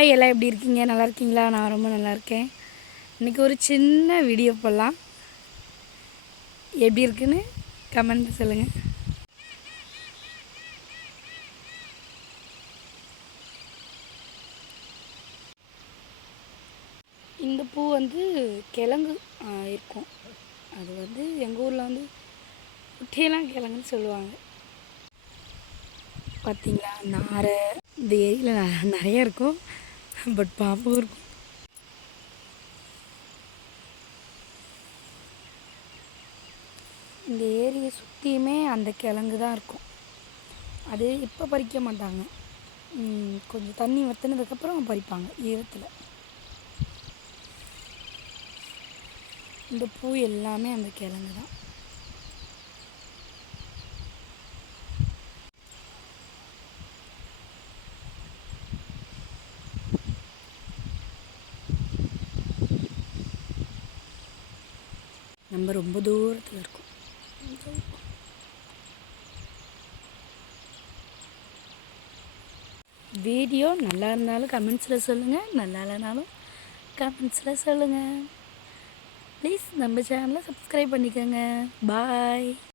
Hi, எல்லாம் எப்படி இருக்கீங்க? நல்லா இருக்கீங்களா? நான் ரொம்ப நல்லா இருக்கேன். இன்றைக்கி ஒரு சின்ன வீடியோ போடலாம். எப்படி இருக்குன்னு கமெண்ட் சொல்லுங்கள். இந்த பூ வந்து கிழங்கு இருக்கும். அது வந்து எங்கள் ஊரில் வந்து குட்டையெல்லாம் கிழங்குன்னு சொல்லுவாங்க. பார்த்தீங்களா, நாரை இந்த ஏரியில் நிறைய இருக்கும். பட் பாம்பும் இருக்கும். இந்த ஏரியை சுற்றியுமே அந்த கிழங்கு தான் இருக்கும். அது இப்போ பறிக்க மாட்டாங்க, கொஞ்சம் தண்ணி வற்றினதுக்கப்புறம் பறிப்பாங்க ஈரத்தில். இந்த பூ எல்லாமே அந்த கிழங்கு தான். நம்ம ரொம்ப தூரத்தில் இருக்கோம். வீடியோ நல்லா இருந்தாலும் கமெண்ட்ஸில் சொல்லுங்கள், நல்லா இல்லைனாலும் கமெண்ட்ஸில் சொல்லுங்கள். ப்ளீஸ் நம்ம சேனலை சப்ஸ்கிரைப் பண்ணிக்கோங்க. பாய்.